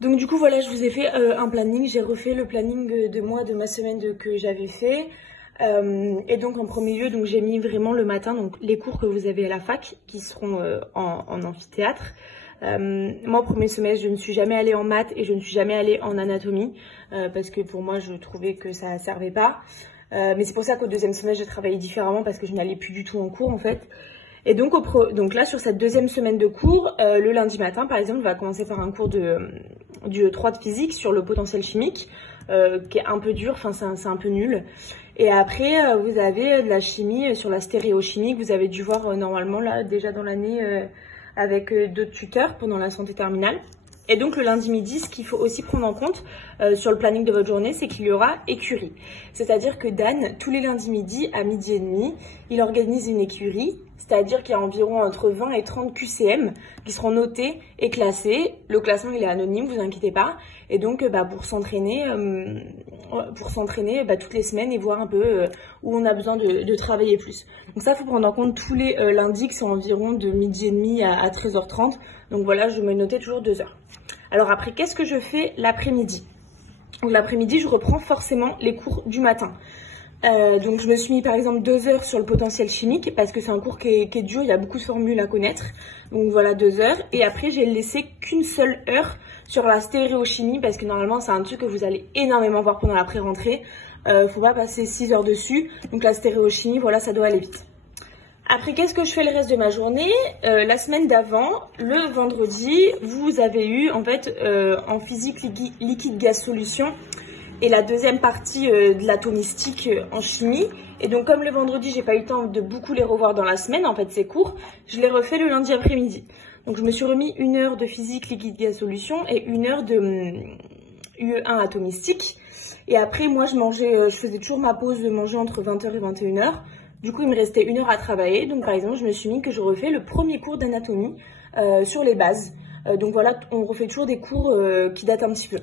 Donc du coup voilà, je vous ai fait un planning, j'ai refait le planning de moi, de ma semaine que j'avais fait. Et donc en premier lieu, donc j'ai mis vraiment le matin, donc les cours que vous avez à la fac qui seront en amphithéâtre. Moi, au premier semestre, je ne suis jamais allée en maths et je ne suis jamais allée en anatomie parce que pour moi, je trouvais que ça servait pas. Mais c'est pour ça qu'au deuxième semestre, j'ai travaillé différemment parce que je n'allais plus du tout en cours en fait. Et donc, donc là, sur cette deuxième semaine de cours, le lundi matin, par exemple, on va commencer par un cours du E3 de physique sur le potentiel chimique, qui est un peu dur, enfin c'est un peu nul. Et après, vous avez de la chimie sur la stéréochimie que vous avez dû voir normalement là déjà dans l'année avec d'autres tuteurs pendant la santé terminale. Et donc le lundi midi, ce qu'il faut aussi prendre en compte sur le planning de votre journée, c'est qu'il y aura écurie. C'est-à-dire que Dan, tous les lundis midi, à midi et demi, il organise une écurie, c'est-à-dire qu'il y a environ entre 20 et 30 QCM qui seront notés et classés. Le classement, il est anonyme, vous inquiétez pas. Et donc, pour s'entraîner toutes les semaines et voir un peu où on a besoin de travailler plus. Donc ça, il faut prendre en compte tous les lundis qui sont environ de midi et demi à 13h30. Donc voilà, je me notais toujours 2 heures. Alors après, qu'est-ce que je fais l'après-midi? Donc l'après-midi, je reprends forcément les cours du matin. Donc je me suis mis par exemple 2 heures sur le potentiel chimique parce que c'est un cours qui est dur, il y a beaucoup de formules à connaître. Donc voilà, 2 heures. Et après, j'ai laissé qu'une seule heure sur la stéréochimie parce que normalement, c'est un truc que vous allez énormément voir pendant la pré-rentrée. Faut pas passer 6 heures dessus. Donc la stéréochimie, voilà, ça doit aller vite. Après, qu'est-ce que je fais le reste de ma journée? La semaine d'avant, le vendredi, vous avez eu en fait en physique liquide gaz solution et la deuxième partie de l'atomistique en chimie. Et donc comme le vendredi, j'ai pas eu le temps de beaucoup les revoir dans la semaine, en fait ces cours, je les refais le lundi après-midi. Donc je me suis remis 1 heure de physique liquide gaz solution et 1 heure de UE1 atomistique. Et après, moi je faisais toujours ma pause de manger entre 20h et 21h. Du coup, il me restait 1 heure à travailler. Donc, par exemple, je me suis mis que je refais le premier cours d'anatomie sur les bases. Donc voilà, on refait toujours des cours qui datent un petit peu.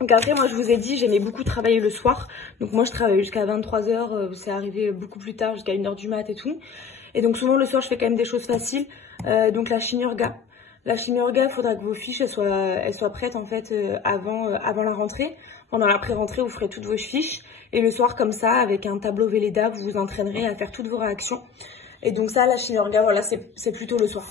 Donc après, moi, je vous ai dit, j'aimais beaucoup travailler le soir. Donc moi, je travaillais jusqu'à 23h. C'est arrivé beaucoup plus tard, jusqu'à 1h du mat et tout. Et donc souvent, le soir, je fais quand même des choses faciles. Donc la chimie orga. La chimie orga, il faudra que vos fiches elles soient prêtes en fait avant la rentrée. Pendant la pré-rentrée, vous ferez toutes vos fiches. Et le soir, comme ça, avec un tableau Velleda, vous vous entraînerez à faire toutes vos réactions. Et donc ça, la chimie orga, voilà, c'est plutôt le soir.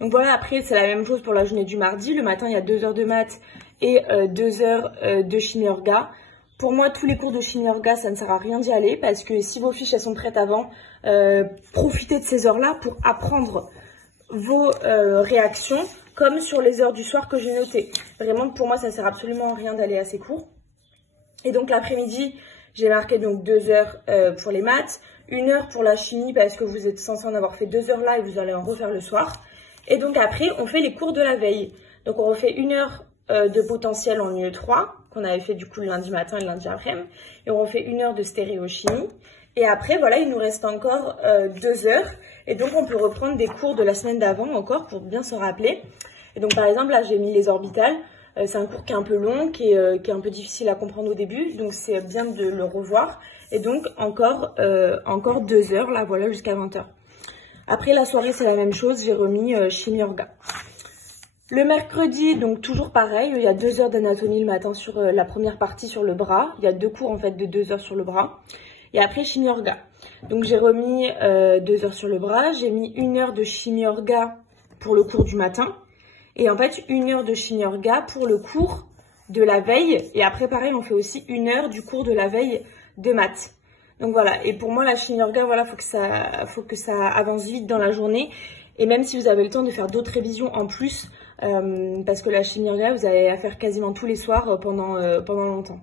Donc voilà, après, c'est la même chose pour la journée du mardi. Le matin, il y a 2 heures de maths et 2 heures de chimie orga. Pour moi, tous les cours de chimie orga, ça ne sert à rien d'y aller parce que si vos fiches elles sont prêtes avant, profitez de ces heures-là pour apprendre vos réactions comme sur les heures du soir que j'ai notées. Vraiment, pour moi, ça ne sert absolument à rien d'aller à ces cours. Et donc l'après-midi, j'ai marqué donc 2 heures pour les maths, 1 heure pour la chimie parce que vous êtes censé en avoir fait 2 heures là et vous allez en refaire le soir. Et donc après, on fait les cours de la veille. Donc on refait 1 heure de potentiel en UE3, qu'on avait fait du coup le lundi matin et le lundi après-midi. Et on refait 1 heure de stéréochimie. Et après, voilà, il nous reste encore 2 heures. Et donc on peut reprendre des cours de la semaine d'avant encore pour bien se rappeler. Et donc par exemple, là j'ai mis les orbitales. C'est un cours qui est un peu long, qui est un peu difficile à comprendre au début, donc c'est bien de le revoir. Et donc encore 2 heures, là voilà, jusqu'à 20h. Après la soirée, c'est la même chose, j'ai remis chimie orga. Le mercredi, donc toujours pareil, il y a 2 heures d'anatomie le matin sur la première partie sur le bras. Il y a 2 cours en fait de 2 heures sur le bras. Et après chimie orga. Donc j'ai remis 2 heures sur le bras, j'ai mis 1 heure de chimie orga pour le cours du matin. Et en fait, 1 heure de chimie orga pour le cours de la veille. Et après, pareil, on fait aussi 1 heure du cours de la veille de maths. Donc voilà. Et pour moi, la chimie orga, voilà, faut que ça avance vite dans la journée. Et même si vous avez le temps de faire d'autres révisions en plus, parce que la chimie orga, vous allez la faire quasiment tous les soirs pendant longtemps.